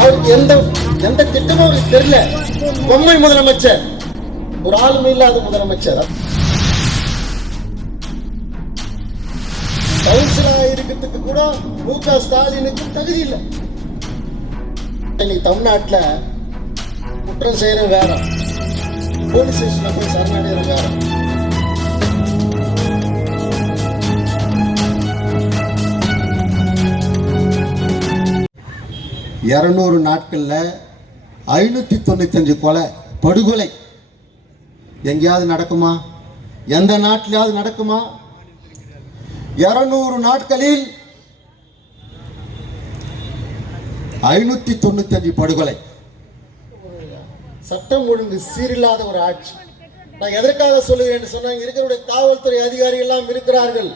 அவருக்கு எந்த எந்த திட்டமும் அவருக்கு தெரியல. பொம்மை முதலமைச்சர். ஒரு ஆளுமை இல்லாத முதலமைச்சர். கவுன்சிலா இருக்கிறதுக்கு கூட மு க ஸ்டாலினுக்கு தகுதி இல்லை. இன்னைக்கு தமிழ்நாட்டுல குற்றம் செய்யற வேற போலீஸ் ஸ்டேஷன்ல போய் சரணடைகிற வேற இரநூறு நாட்களில் ஐநூற்றி தொண்ணூத்தஞ்சு கொலை படுகொலை. எங்கேயாவது நடக்குமா? எந்த நாட்டிலாவது நடக்குமா? இரநூறு நாட்களில் ஐநூத்தி தொண்ணூத்தஞ்சு படுகொலை. சட்டம் ஒழுங்கு சீரில்லாத ஒரு ஆட்சி. நான் எதற்காக சொல்லுகிறேன் சொன்னாங்க இருக்கிற காவல்துறை அதிகாரிகள் எல்லாம் இருக்கிறார்கள்.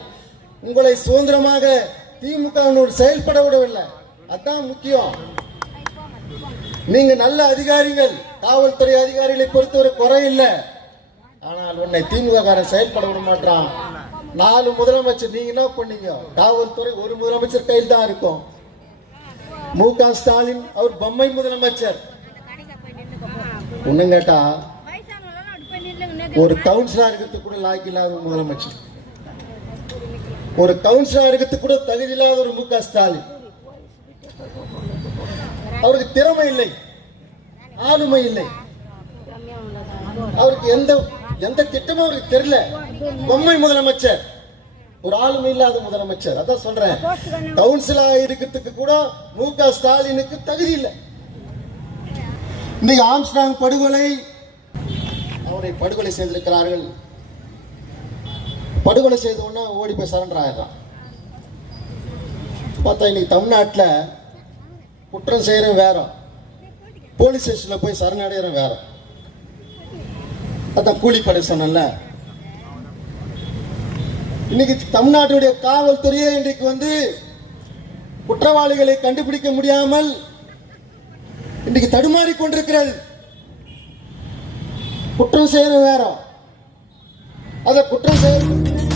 உங்களை சுதந்திரமாக திமுக செயல்பட விடவில்லை. அதான் முக்கியம். நீங்க நல்ல அதிகாரிகள். காவல்துறை அதிகாரிகளை பொறுத்தவரை குறை இல்லை. ஆனால் உன்னை திமுக காரன் செயல்பட விட மாட்டான். நாலு முதலமைச்சர் நீங்க என்ன பண்ணீங்க? காவல்துறை ஒரு முதலமைச்சர் கையில் தான் இருக்கும். மு க ஸ்டாலின் அவர் பொம்மை முதலமைச்சர். ஒண்ணு கேட்டா ஒரு கவுன்சிலா இருக்கிறதுக்கு கூட லாய்க்கு இல்லாத ஒரு முதலமைச்சர். ஒரு கவுன்சிலா இருக்கிறதுக்கு கூட தகுதி இல்லாத ஒரு மு க ஸ்டாலின். அவருக்கு திறமை இல்லை ஆளுமை இல்லை. அவருக்கு எந்த எந்த திட்டமும் அவருக்கு தெரியல. பொம்மை முதலமைச்சர். ஒரு ஆளுமை இல்லாத முதலமைச்சர். அதான் சொல்றேன். கவுன்சிலா இருக்கிறதுக்கு கூட மு க ஸ்டாலினுக்கு தகுதி இல்லை. இன்னைக்கு ஆம்ஸ்டாங் படுகொலை அவரை படுகொலை செய்திருக்கிறார்கள். படுகொலை செய்த உடனே ஓடி போய் சரண்டர் ஆயிடுறான். பார்த்தா இன்னைக்கு தமிழ்நாட்டில் குற்றம் செய்கிறேன் வேற. போலீஸ் ஸ்டேஷன்ல போய் சரணடைகிறேன் வேற. அதான் கூலிப்படை சொன்னல இன்னைக்கு தமிழ்நாட்டுடைய காவல்துறையே இன்றைக்கு வந்து குற்றவாளிகளை கண்டுபிடிக்க முடியாமல் இன்றைக்கு தடுமாறி கொண்டிருக்கிறது. குற்றம் செய்யற வேற. அத குற்றம் செய்ய